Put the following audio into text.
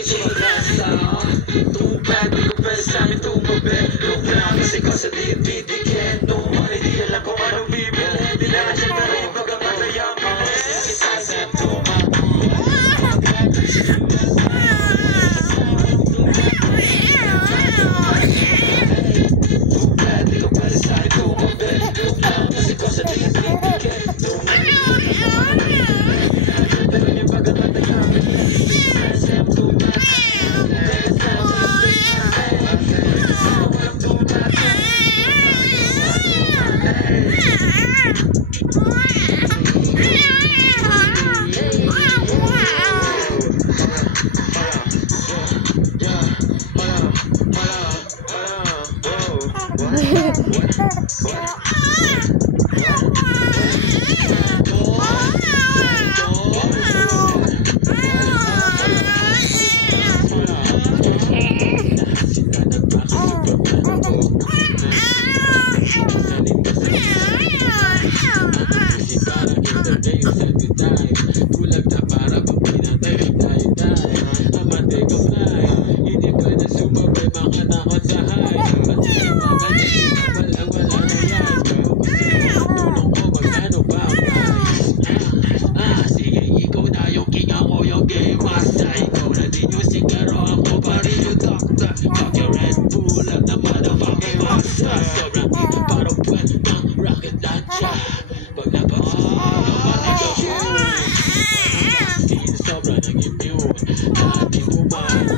kasi sumagasa. Too bad, di ko pwede sa amin tumabi. Look lang kasi ko sa DPDK. No money, di alam kung anong bibili. Di na dyan na rin pagkamatay ang pili. Isa sa tuma. Too bad, di ko pwede sa amin tumabi. Look lang kasi ko sa DPDK. No money, pero yung pagkamatay ang pili. Isa sa tuma. Sobrang naging yun. Ating umay